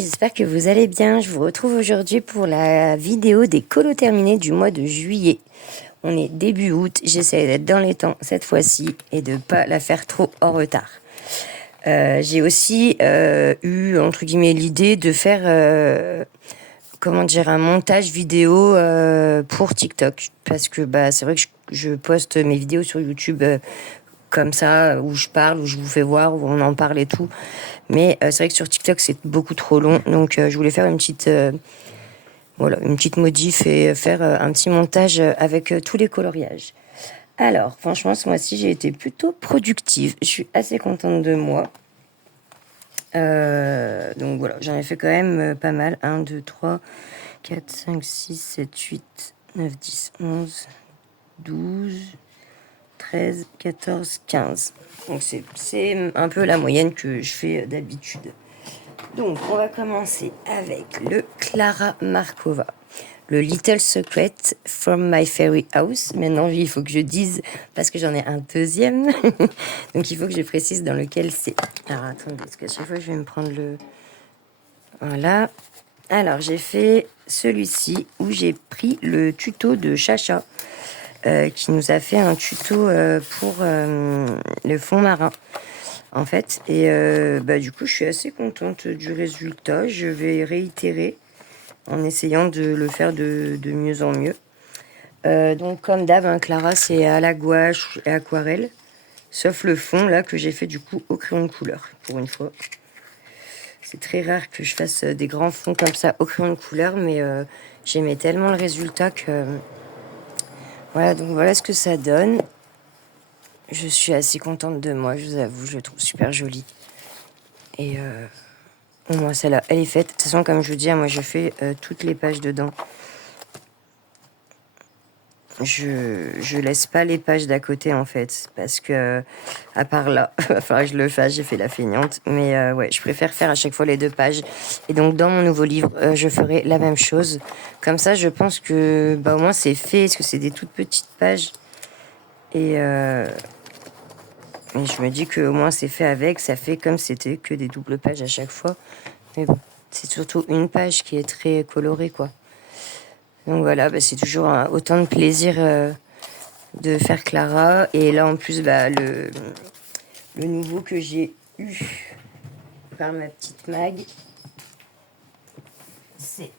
J'espère que vous allez bien. Je vous retrouve aujourd'hui pour la vidéo des colos terminés du mois de juillet. On est début août, j'essaie d'être dans les temps cette fois-ci et de pas la faire trop en retard. J'ai aussi eu, entre guillemets, l'idée de faire, un montage vidéo pour TikTok. Parce que c'est vrai que je poste mes vidéos sur YouTube comme ça, où je parle, où je vous fais voir, où on en parle et tout. Mais c'est vrai que sur TikTok, c'est beaucoup trop long. Donc, je voulais faire une petite modif et faire un petit montage avec tous les coloriages. Alors, franchement, ce mois-ci, j'ai été plutôt productive. Je suis assez contente de moi. Donc voilà, j'en ai fait quand même pas mal. 1, 2, 3, 4, 5, 6, 7, 8, 9, 10, 11, 12... 13, 14, 15. Donc c'est un peu la moyenne que je fais d'habitude. Donc on va commencer avec le Clara Markova. Le Little Secret from My Fairy House. Maintenant, il faut que je dise, parce que j'en ai un deuxième. Donc il faut que je précise dans lequel c'est. Alors attendez, parce qu'à chaque fois je vais me prendre le... Voilà. Alors j'ai fait celui-ci où j'ai pris le tuto de Chacha. Qui nous a fait un tuto pour le fond marin, en fait. Et du coup, je suis assez contente du résultat. Je vais réitérer en essayant de le faire de mieux en mieux. Donc, comme d'hab, Clara, c'est à la gouache et aquarelle, sauf le fond, là, que j'ai fait du coup au crayon de couleur, pour une fois. C'est très rare que je fasse des grands fonds comme ça au crayon de couleur, mais j'aimais tellement le résultat que... Voilà, donc voilà ce que ça donne. Je suis assez contente de moi, je vous avoue, je le trouve super joli. Et au moins celle-là, elle est faite. De toute façon, comme je vous dis, moi je fais toutes les pages dedans. Je laisse pas les pages d'à côté en fait, parce que à part là, il va falloir que je le fasse, j'ai fait la feignante. Mais ouais, je préfère faire à chaque fois les 2 pages. Et donc dans mon nouveau livre, je ferai la même chose. Comme ça, je pense que au moins c'est fait, parce que c'est des toutes petites pages. Et je me dis qu'au moins c'est fait avec, ça fait comme c'était que des doubles pages à chaque fois. Mais bon, c'est surtout une page qui est très colorée, quoi. Donc voilà, c'est toujours autant de plaisir de faire Clara. Et là en plus, le nouveau que j'ai eu par ma petite Mag, c'est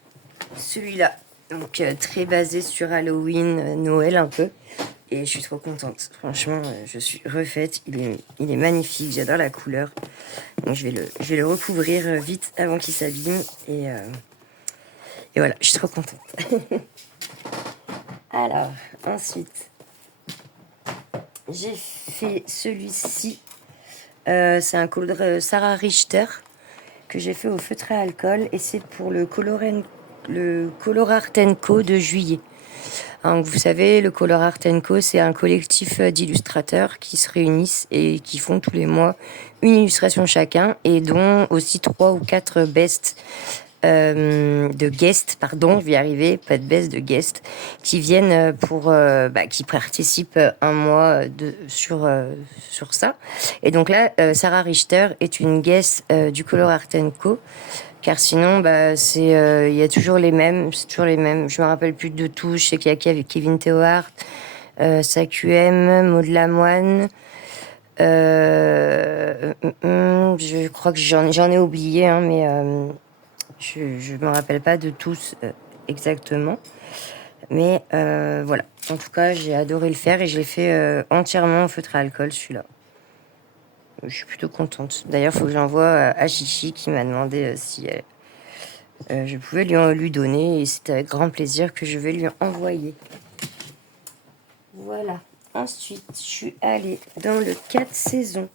celui-là. Donc très basé sur Halloween, Noël un peu. Et je suis trop contente. Franchement, je suis refaite. Il est magnifique. J'adore la couleur. Donc je vais le recouvrir vite avant qu'il s'abîme. Et voilà, je suis trop contente. Alors, ensuite, j'ai fait celui-ci. C'est un couleur Sarah Richter que j'ai fait au feutre à alcool. Et c'est pour le Color Art Co de juillet. Donc, vous savez, le Color Art Co, c'est un collectif d'illustrateurs qui se réunissent et qui font tous les mois une illustration chacun, et dont aussi 3 ou 4 bests de guests, pardon, je vais y arriver, pas de best, de guests, qui viennent qui participent un mois sur ça. Et donc là, Sarah Richter est une guest du Color Art Co. Car sinon, il y a toujours les mêmes, c'est toujours les mêmes. Je me rappelle plus de tout. Je sais qu'il y a Kevin Théohart, SAQM, Maud Lamoine. Je crois que j'en ai oublié, mais je me rappelle pas de tous exactement. Mais voilà. En tout cas, j'ai adoré le faire et je l'ai fait entièrement au feutre à alcool, celui-là. Je suis plutôt contente. D'ailleurs, il faut que j'envoie à Chichi qui m'a demandé si je pouvais lui donner, et c'est avec grand plaisir que je vais lui envoyer. Voilà. Ensuite, je suis allée dans le 4 saisons.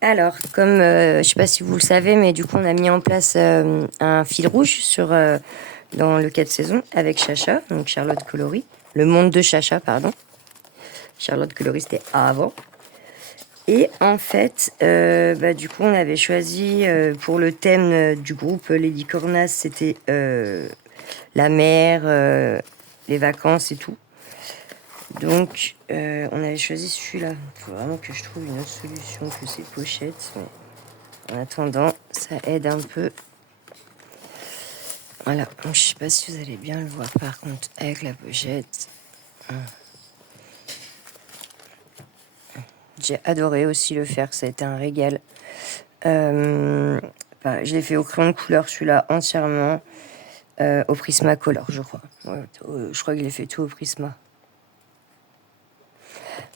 Alors, comme je sais pas si vous le savez, mais du coup, on a mis en place un fil rouge dans le 4 saisons avec Chacha, donc Charlotte Colory. Le monde de Chacha, pardon. Charlotte Colory, c'était avant. Et en fait, du coup, on avait choisi pour le thème du groupe Lady Cornas, c'était la mer, les vacances et tout. Donc, on avait choisi celui-là. Il faut vraiment que je trouve une autre solution que ces pochettes. Mais en attendant, ça aide un peu. Voilà, donc, je sais pas si vous allez bien le voir par contre avec la pochette. J'ai adoré aussi le faire, ça a été un régal. Je l'ai fait au crayon de couleur, celui-là entièrement, au Prismacolor, je crois. Ouais, je crois que je l'ai fait tout au Prisma.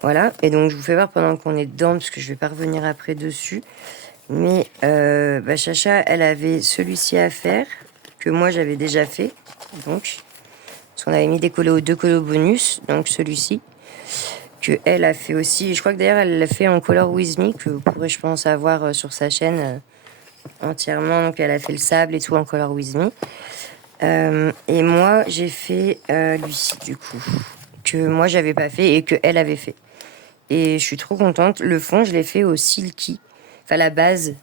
Voilà, et donc je vous fais voir pendant qu'on est dedans, parce que je vais pas revenir après dessus. Mais Chacha, elle avait celui-ci à faire, que moi j'avais déjà fait. Donc, parce qu'on avait mis des colos, 2 colos bonus, donc celui-ci, que elle a fait aussi. Je crois que d'ailleurs elle l'a fait en Color With Me, que vous pourrez, je pense, avoir sur sa chaîne entièrement. Donc elle a fait le sable et tout en Color With Me. Et moi j'ai fait lui, du coup, que moi j'avais pas fait et que elle avait fait. Et je suis trop contente. Le fond, je l'ai fait au Silky. Enfin, la base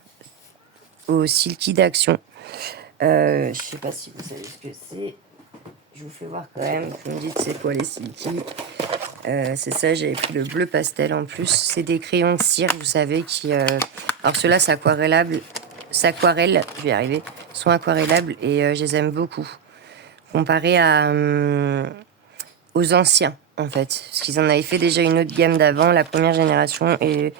au Silky d'Action. Je sais pas si vous savez ce que c'est. Je vous fais voir quand même. Vous me dites c'est quoi les Silky. C'est ça, j'avais pris le bleu pastel en plus. C'est des crayons de cire, vous savez, qui... Alors ceux-là, c'est aquarellable. S'aquarelle, je vais y arriver. Sont aquarellables et je les aime beaucoup. Comparé aux anciens, en fait. Parce qu'ils en avaient fait déjà une autre gamme d'avant, la première génération. Et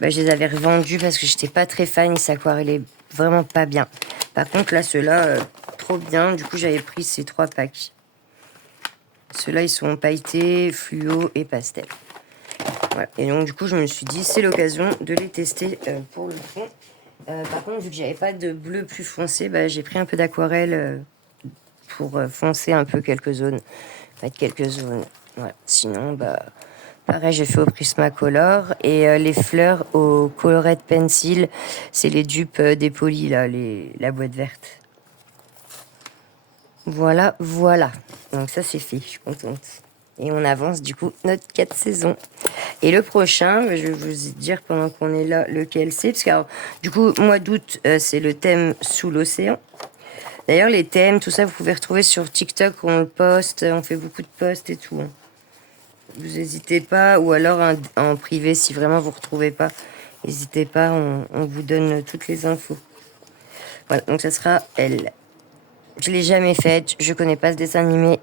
je les avais revendus parce que j'étais pas très fan. Ils s'aquarellaient vraiment pas bien. Par contre, là, ceux-là, trop bien. Du coup, j'avais pris ces 3 packs. Ceux-là, ils sont pailletés, fluo et pastel. Voilà. Et donc, du coup, je me suis dit, c'est l'occasion de les tester pour le fond. Par contre, vu que j'avais pas de bleu plus foncé, j'ai pris un peu d'aquarelle pour foncer un peu quelques zones. Mettre quelques zones. Voilà. Sinon, pareil, j'ai fait au Prismacolor. Et les fleurs au Colored Pencil, c'est les dupes des polis, là, la boîte verte. Voilà, voilà. Donc ça, c'est fait, je suis contente. Et on avance, du coup, notre 4 saisons. Et le prochain, je vais vous dire pendant qu'on est là lequel c'est. Parce que, alors, du coup, mois d'août, c'est le thème sous l'océan. D'ailleurs, les thèmes, tout ça, vous pouvez retrouver sur TikTok. On le poste, on fait beaucoup de posts et tout. Vous n'hésitez pas. Ou alors en privé, si vraiment vous ne retrouvez pas. N'hésitez pas, on vous donne toutes les infos. Voilà, donc ça sera elle. Je l'ai jamais faite, je connais pas ce dessin animé.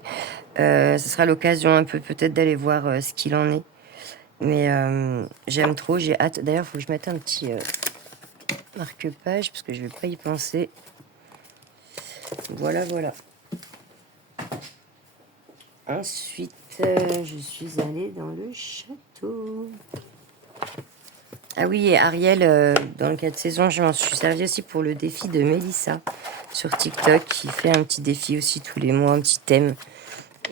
Ce sera l'occasion un peu peut-être d'aller voir ce qu'il en est. Mais j'aime trop, j'ai hâte. D'ailleurs, il faut que je mette un petit marque-page parce que je vais pas y penser. Voilà, voilà. Ensuite, je suis allée dans le château. Ah oui, et Ariel, dans le 4 saisons, je m'en suis servi aussi pour le défi de Mélissa sur TikTok, qui fait un petit défi aussi tous les mois, un petit thème.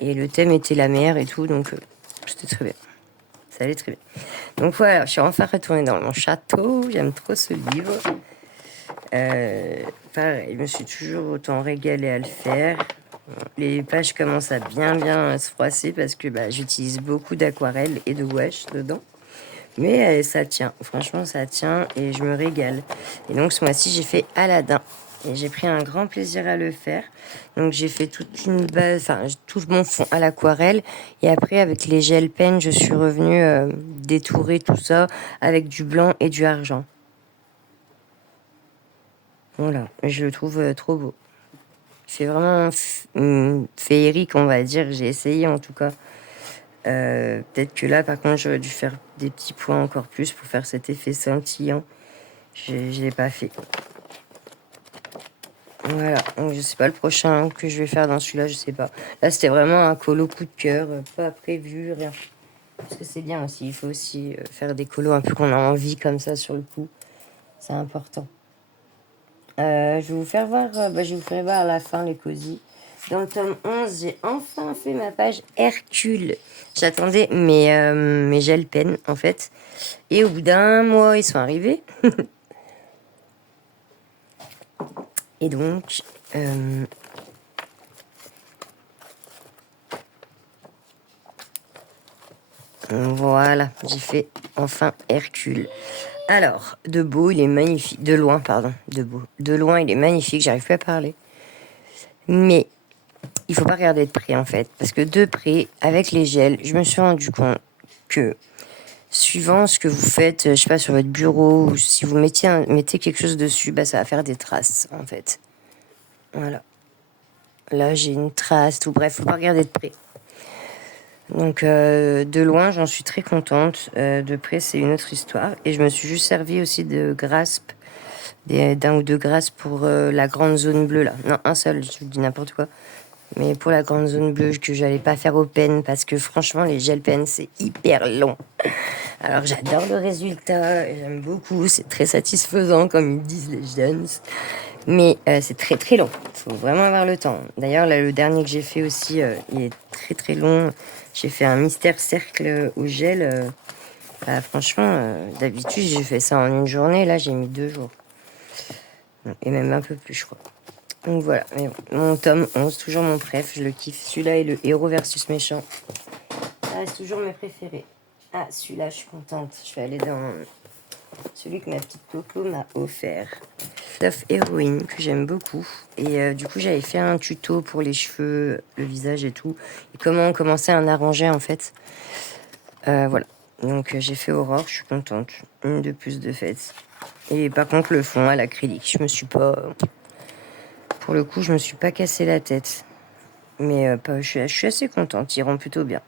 Et le thème était la mer et tout, donc c'était très bien. Ça allait très bien. Donc voilà, je suis enfin retournée dans mon château. J'aime trop ce livre. Pareil, je me suis toujours autant régalée à le faire. Les pages commencent à bien se froisser parce que j'utilise beaucoup d'aquarelle et de gouache dedans. Mais ça tient, franchement ça tient et je me régale. Et donc ce mois-ci j'ai fait Aladdin. Et j'ai pris un grand plaisir à le faire. Donc j'ai fait toute une base, tout mon fond à l'aquarelle. Et après avec les gel pens, je suis revenue détourer tout ça avec du blanc et du argent. Voilà, je le trouve trop beau. C'est vraiment féerique, on va dire. J'ai essayé en tout cas. Peut-être que là, par contre, j'aurais dû faire des petits points encore plus pour faire cet effet scintillant. Je l'ai pas fait. Voilà, donc je sais pas le prochain que je vais faire dans celui-là, je sais pas. Là, c'était vraiment un colo coup de cœur, pas prévu, rien. Parce que c'est bien aussi, il faut aussi faire des colos un peu qu'on a envie comme ça sur le coup. C'est important. Je vais vous faire voir, je vous ferai voir à la fin les cosy. Dans le tome 11, j'ai enfin fait ma page Hercule. J'attendais mes gel pens, en fait. Et au bout d'un mois, ils sont arrivés. Et donc... voilà, j'ai fait enfin Hercule. Alors, de beau, il est magnifique. De loin, pardon. De beau. De loin, il est magnifique. J'arrive plus à parler. Mais il faut pas regarder de près, en fait. Parce que de près, avec les gels, je me suis rendu compte que suivant ce que vous faites, je sais pas, sur votre bureau, ou si vous mettez quelque chose dessus, ça va faire des traces, en fait. Voilà. Là, j'ai une trace, tout. Bref, faut pas regarder de près. Donc, de loin, j'en suis très contente. De près, c'est une autre histoire. Et je me suis juste servi aussi de grasp, d'un ou deux grasp pour la grande zone bleue, là. Non, un seul, je vous dis n'importe quoi. Mais pour la grande zone bleue, que j'allais pas faire au pen, parce que franchement, les gel pens, c'est hyper long. Alors, j'adore le résultat, j'aime beaucoup, c'est très satisfaisant, comme ils disent les jeunes. Mais c'est très très long, il faut vraiment avoir le temps. D'ailleurs, là, le dernier que j'ai fait aussi, il est très très long. J'ai fait un mystère cercle au gel. Franchement, d'habitude, j'ai fait ça en une journée. Là, j'ai mis 2 jours. Et même un peu plus, je crois. Donc voilà, mais bon, mon tome 11, toujours mon préf, je le kiffe. Celui-là est le héros versus méchant. Ça reste toujours mes préférés. Ah, celui-là, je suis contente. Je vais aller dans celui que ma petite Coco m'a offert. Stuff héroïne, que j'aime beaucoup. Et du coup, j'avais fait un tuto pour les cheveux, le visage et tout. Et comment commencer à en arranger, en fait. Voilà. Donc, j'ai fait Aurore, je suis contente. Une de plus de fête. Et par contre, le fond à l'acrylique, je me suis pas... Pour le coup, je me suis pas cassé la tête. Mais je suis assez contente, ils rend plutôt bien.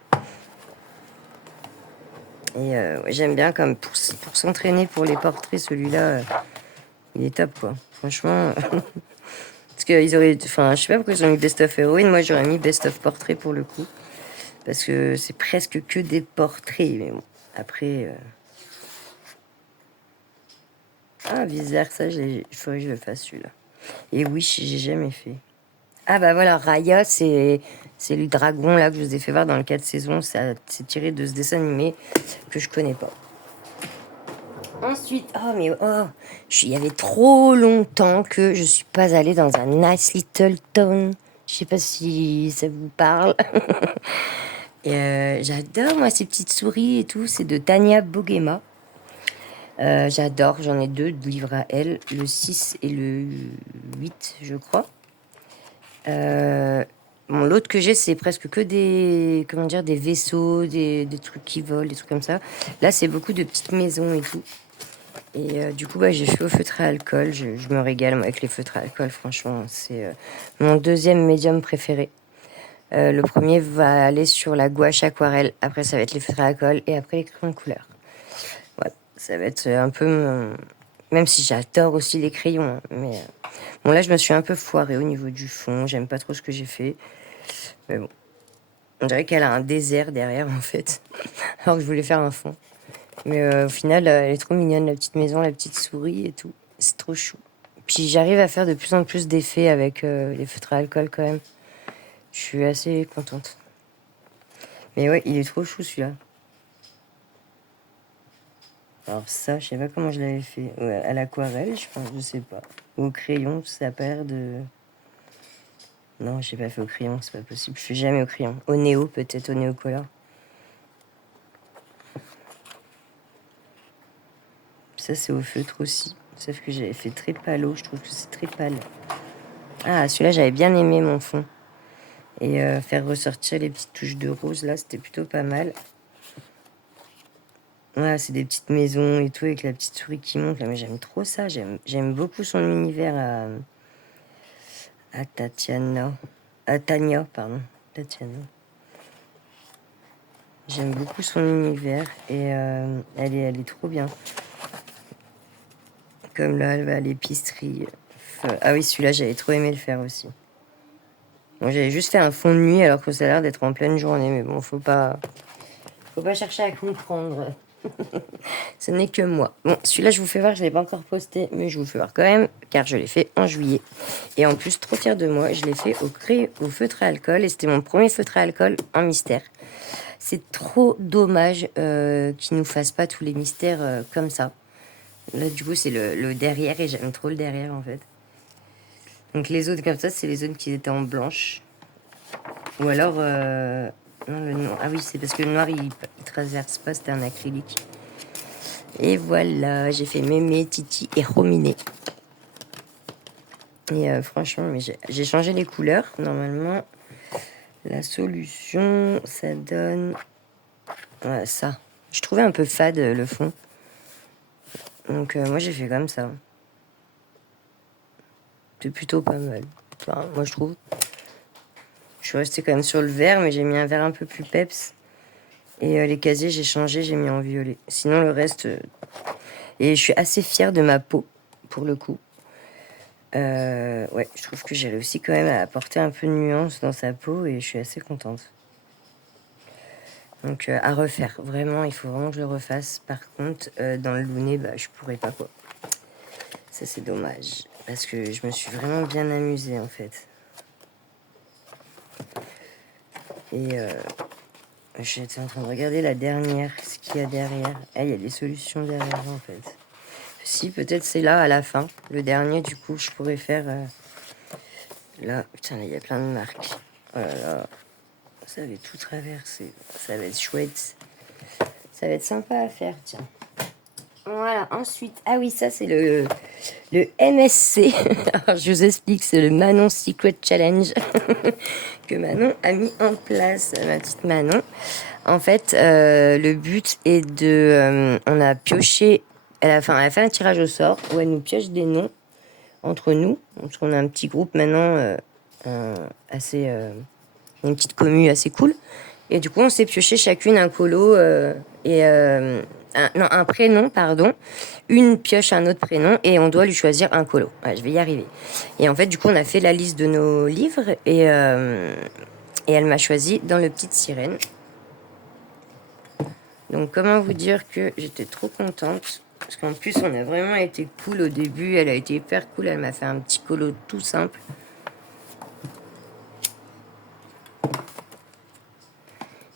Et ouais, j'aime bien comme pour s'entraîner pour les portraits, celui-là, il est top quoi. Franchement, parce qu'ils auraient, enfin, je sais pas pourquoi ils ont mis Best of Heroine, moi j'aurais mis Best of Portrait pour le coup, parce que c'est presque que des portraits. Mais bon, après, vice versa, il faudrait que je le fasse celui-là. Et oui, j'ai jamais fait. Ah bah voilà, Raya, c'est le dragon là que je vous ai fait voir dans le 4 saisons. C'est tiré de ce dessin animé que je connais pas. Ensuite, il y avait trop longtemps que je suis pas allée dans un nice little town. Je sais pas si ça vous parle. Et j'adore moi ces petites souris et tout. C'est de Tania Bogema. J'adore, j'en ai 2 de livres à elle, le 6 et le 8 je crois. Bon, l'autre que j'ai, c'est presque que des, comment dire, des vaisseaux, des trucs qui volent, des trucs comme ça. Là, c'est beaucoup de petites maisons et tout. Et du coup, j'ai fait au feutre à alcool. Je me régale moi, avec les feutres à alcool, franchement. C'est mon deuxième médium préféré. Le premier va aller sur la gouache aquarelle. Après, ça va être les feutres à alcool. Et après, les crayons de couleur. Voilà, ça va être un peu... Même si j'adore aussi les crayons. Hein, mais bon, là, je me suis un peu foirée au niveau du fond. J'aime pas trop ce que j'ai fait. Mais bon, on dirait qu'elle a un désert derrière, en fait. Alors que je voulais faire un fond. Mais au final, elle est trop mignonne, la petite maison, la petite souris et tout. C'est trop chou. Puis j'arrive à faire de plus en plus d'effets avec les feutres à alcool quand même. Je suis assez contente. Mais ouais, il est trop chou celui-là. Alors ça, je sais pas comment je l'avais fait. Ouais, à l'aquarelle, je pense, je sais pas. Au crayon, ça a pas l'air de... Non, j'ai pas fait au crayon, c'est pas possible. Je fais jamais au crayon. Au néo, peut-être, au néocolor. Ça, c'est au feutre aussi. Sauf que j'avais fait très pâle, je trouve que c'est très pâle. Ah, celui-là, j'avais bien aimé mon fond. Et faire ressortir les petites touches de rose, là, c'était plutôt pas mal. Voilà, c'est des petites maisons et tout, avec la petite souris qui monte. Là, mais j'aime trop ça. J'aime beaucoup son univers à Tatiana. À Tania, pardon. Tatiana. J'aime beaucoup son univers et elle est trop bien. Comme là, elle va à l'épicerie. Ah oui, celui-là, j'avais trop aimé le faire aussi. Bon, j'avais juste fait un fond de nuit alors que ça a l'air d'être en pleine journée. Mais bon, faut pas chercher à comprendre. Ce n'est que moi. Bon, celui-là, je vous fais voir, je ne l'ai pas encore posté, mais je vous fais voir quand même, car je l'ai fait en juillet. Et en plus, trop fière de moi, je l'ai fait au feutre à alcool, et c'était mon premier feutre à alcool en mystère. C'est trop dommage qu'ils nous fassent pas tous les mystères comme ça. Là, du coup, c'est le derrière, et j'aime trop le derrière, en fait. Donc les autres comme ça, c'est les autres qui étaient en blanche. Ou alors... non, le noir. Ah oui, c'est parce que le noir, il traverse pas, c'était un acrylique. Et voilà, j'ai fait Mémé, Titi et Rominé. Et franchement, mais j'ai changé les couleurs. Normalement, la solution, ça donne... Ouais, ça. Je trouvais un peu fade le fond. Donc moi, j'ai fait comme ça. C'est plutôt pas mal. Enfin, moi, je trouve. suis restée quand même sur le vert, mais j'ai mis un vert un peu plus peps. Et les casiers, j'ai changé, j'ai mis en violet. Sinon, le reste... Et je suis assez fière de ma peau, pour le coup. Ouais, je trouve que j'ai réussi quand même à apporter un peu de nuance dans sa peau et je suis assez contente. Donc, à refaire. Vraiment, il faut vraiment que je le refasse. Par contre, dans le Lounet, bah, je pourrais pas, quoi. Ça, c'est dommage. Parce que je me suis vraiment bien amusée, en fait. Et j'étais en train de regarder la dernière, ce qu'il y a derrière. Ah, il y a des solutions derrière, en fait. Si, peut-être c'est là, à la fin. Le dernier, du coup, je pourrais faire... Là, putain, là, il y a plein de marques. Oh là là. Ça va tout traverser. Ça va être chouette. Ça va être sympa à faire, tiens. Voilà, ensuite... Ah oui, ça, c'est le MSC. Alors, je vous explique, c'est le Manon Secret Challenge que Manon a mis en place, ma petite Manon. En fait, le but est de... on a pioché... elle a fait un tirage au sort où elle nous pioche des noms entre nous. Parce qu'on a un petit groupe maintenant assez... une petite commu assez cool. Et du coup, on s'est pioché chacune un colo et... un prénom, pardon. Une pioche un autre prénom et on doit lui choisir un colo. Ouais, je vais y arriver. Et en fait, du coup, on a fait la liste de nos livres et elle m'a choisi dans le Petite Sirène. Donc, comment vous dire que j'étais trop contente. Parce qu'en plus, on a vraiment été cool au début. Elle a été hyper cool. Elle m'a fait un petit colo tout simple.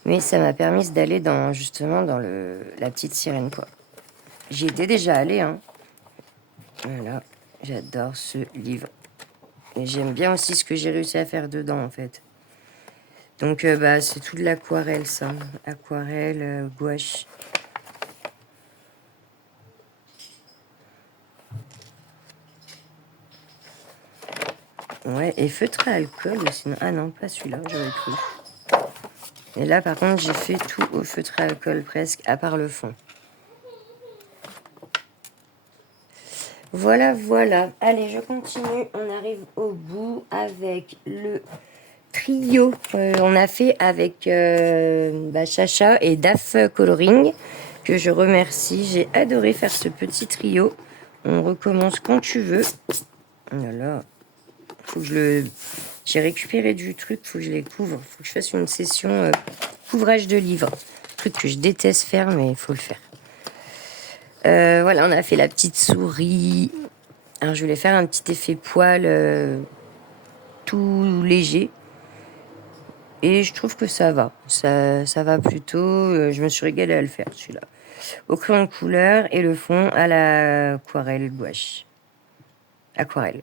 Mais ça m'a permis d'aller justement dans la Petite Sirène, quoi. J'y étais déjà allée, hein. Voilà, j'adore ce livre. Et j'aime bien aussi ce que j'ai réussi à faire dedans, en fait. Donc, bah, c'est tout de l'aquarelle, ça. Aquarelle, gouache. Ouais, et feutre à alcool aussi. Ah non, pas celui-là, j'aurais cru. Et là, par contre, j'ai fait tout au feutre à alcool presque, à part le fond. Voilà, voilà. Allez, je continue. On arrive au bout avec le trio. On a fait avec Chacha et DAF Coloring, que je remercie. J'ai adoré faire ce petit trio. On recommence quand tu veux. Oh là là. Faut que j'ai récupéré du truc, faut que je les couvre. Faut que je fasse une session couvrage de livres. Truc que je déteste faire, mais il faut le faire. Voilà, on a fait la petite souris. Alors, je voulais faire un petit effet poil tout léger. Et je trouve que ça va. Ça va plutôt. Je me suis régalée à le faire, celui-là. Au crayon de couleur et le fond à l'aquarelle gouache. Aquarelle.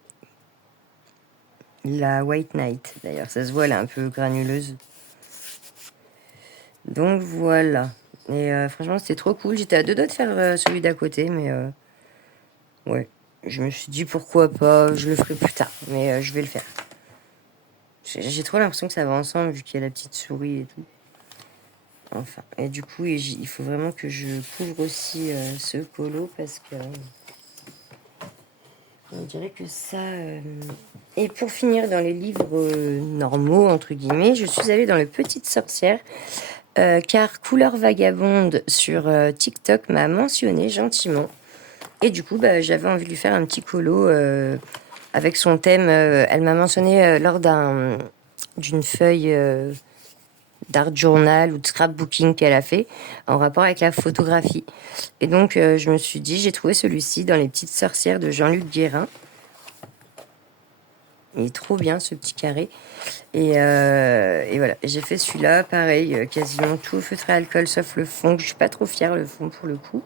La White Knight, d'ailleurs. Ça se voit, elle est un peu granuleuse. Donc, voilà. Et franchement, c'était trop cool. J'étais à deux doigts de faire celui d'à côté, mais... ouais. Je me suis dit, pourquoi pas, je le ferai plus tard. Mais je vais le faire. J'ai trop l'impression que ça va ensemble, vu qu'il y a la petite souris et tout. Enfin, et du coup, il faut vraiment que je couvre aussi ce colo parce que on dirait que ça. Et pour finir dans les livres normaux entre guillemets, je suis allée dans le Petite Sorcière car Couleur Vagabonde sur TikTok m'a mentionné gentiment et du coup, bah, j'avais envie de lui faire un petit colo avec son thème. Elle m'a mentionné lors d'une feuille. D'art journal ou de scrapbooking qu'elle a fait en rapport avec la photographie. Et donc, je me suis dit, j'ai trouvé celui-ci dans Les Petites Sorcières de Jean-Luc Guérin. Il est trop bien, ce petit carré. Et voilà, j'ai fait celui-là, pareil, quasiment tout au feutre à alcool, sauf le fond. Je suis pas trop fière, le fond, pour le coup.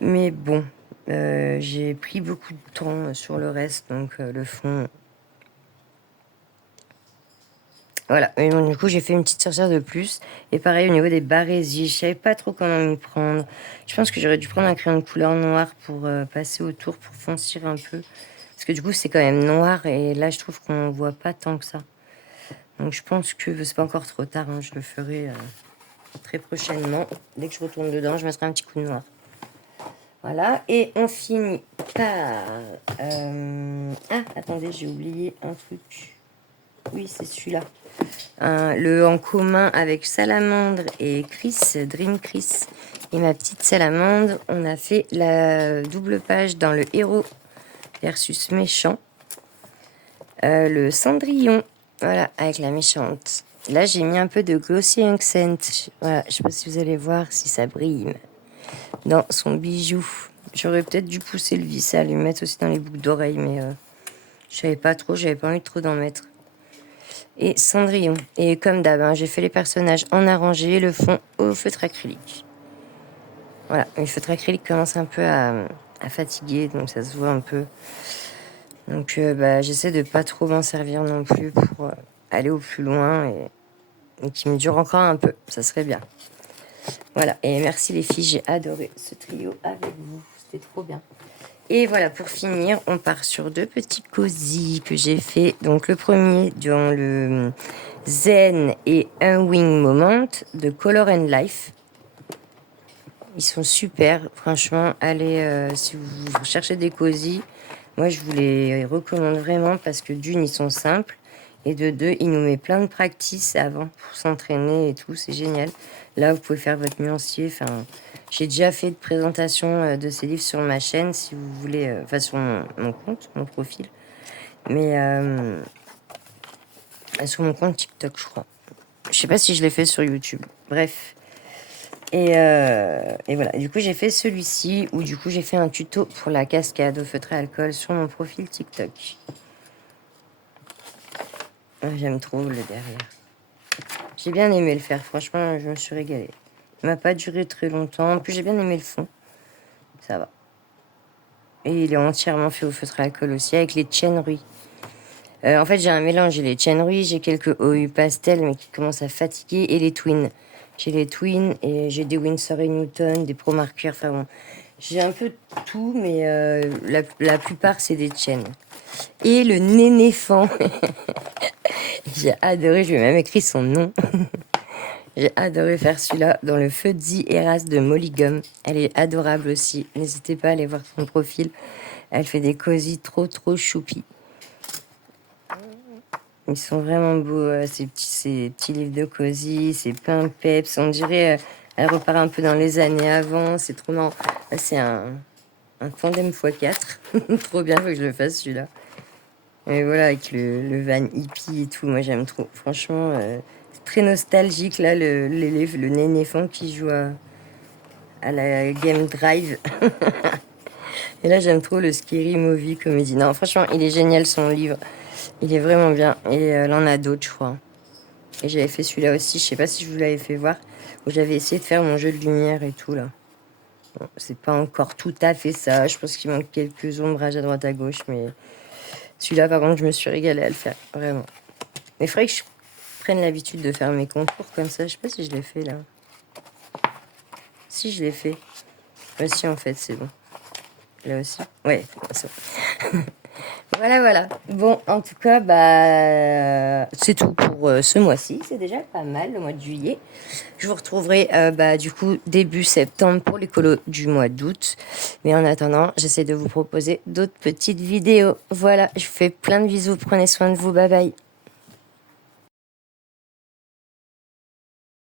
Mais bon, j'ai pris beaucoup de temps sur le reste, donc le fond... Voilà, et donc, du coup j'ai fait une petite sorcière de plus. Et pareil au niveau des barésies, je savais pas trop comment m'y prendre. Je pense que j'aurais dû prendre un crayon de couleur noire pour passer autour, pour foncir un peu. Parce que du coup c'est quand même noir et là je trouve qu'on voit pas tant que ça. Donc je pense que c'est pas encore trop tard, hein, je le ferai très prochainement. Dès que je retourne dedans, je mettrai un petit coup de noir. Voilà, et on finit par... Ah, attendez, j'ai oublié un truc. Oui, c'est celui-là. Le en commun avec Salamandre et Chris, Dream Chris et ma petite Salamandre, on a fait la double page dans le héros versus méchant. Le Cendrillon, voilà, avec la méchante. Là, j'ai mis un peu de Glossy Accent. Voilà, je sais pas si vous allez voir si ça brille dans son bijou. J'aurais peut-être dû pousser le vis à lui mettre aussi dans les boucles d'oreilles, mais je savais pas trop, j'avais pas envie de trop d'en mettre. Et Cendrillon. Et comme d'hab, hein, j'ai fait les personnages en arrangé, le fond au feutre acrylique. Voilà, le feutre acrylique commence un peu à fatiguer, donc ça se voit un peu. Donc j'essaie de pas trop m'en servir non plus pour aller au plus loin et qui me dure encore un peu, ça serait bien. Voilà, et merci les filles, j'ai adoré ce trio avec vous, c'était trop bien. Et voilà, pour finir, on part sur 2 petits cosy que j'ai fait. Donc le premier dans le Zen et un Wing Moment de Color and Life. Ils sont super, franchement, allez, si vous cherchez des cosy, moi je vous les recommande vraiment parce que d'une, ils sont simples. Et de deux, il nous met plein de practice avant pour s'entraîner et tout, c'est génial. Là, vous pouvez faire votre nuancier. Enfin, j'ai déjà fait de présentation de ces livres sur ma chaîne, si vous voulez, enfin sur mon compte, mon profil. Mais sur mon compte TikTok, je crois. Je sais pas si je l'ai fait sur YouTube. Bref. Et voilà. Du coup, j'ai fait celui-ci où du coup, j'ai fait un tuto pour la cascade au feutre à alcool sur mon profil TikTok. J'aime trop le derrière. J'ai bien aimé le faire, franchement, je me suis régalée. Il m'a pas duré très longtemps. En plus, j'ai bien aimé le fond. Ça va. Et il est entièrement fait au feutre à alcool aussi, avec les Chenrui. En fait, j'ai un mélange. J'ai les Chenrui, j'ai quelques OU pastel, mais qui commencent à fatiguer, et les Twins. J'ai les Twins, et j'ai des Winsor et Newton, des Pro Marqueurs, enfin bon. J'ai un peu de tout, mais la plupart, c'est des Chen. Et le Nénéphant. J'ai adoré, je lui ai même écrit son nom. J'ai adoré faire celui-là dans le feu The Eras de Molly Gum. Elle est adorable aussi. N'hésitez pas à aller voir son profil. Elle fait des cosy trop choupi. Ils sont vraiment beaux, ces petits livres de cosy, c'est plein de peps. On dirait, elle repart un peu dans les années avant. C'est trop marrant. Là, c'est un tandem x4. Trop bien, faut que je le fasse celui-là. Et voilà, avec le van hippie et tout, moi j'aime trop. Franchement, c'est très nostalgique là, le nénéphant qui joue à la Game Drive. Et là, j'aime trop le Scary Movie Comedy. Non, franchement, il est génial son livre. Il est vraiment bien. Et elle en a d'autres, je crois. Et j'avais fait celui-là aussi, je sais pas si je vous l'avais fait voir, où j'avais essayé de faire mon jeu de lumière et tout là. Bon, c'est pas encore tout à fait ça. Je pense qu'il manque quelques ombrages à droite à gauche, mais celui-là, par contre, je me suis régalée à le faire, vraiment. Mais il faudrait que je prenne l'habitude de faire mes contours comme ça. Je sais pas si je l'ai fait, là. Si, je l'ai fait. Si, en fait, c'est bon. Là aussi. Ouais, c'est bon. Voilà. Bon, en tout cas, c'est tout pour ce mois-ci. C'est déjà pas mal, le mois de juillet. Je vous retrouverai, du coup, début septembre pour les colos du mois d'août. Mais en attendant, j'essaie de vous proposer d'autres petites vidéos. Voilà, je vous fais plein de bisous. Prenez soin de vous. Bye bye.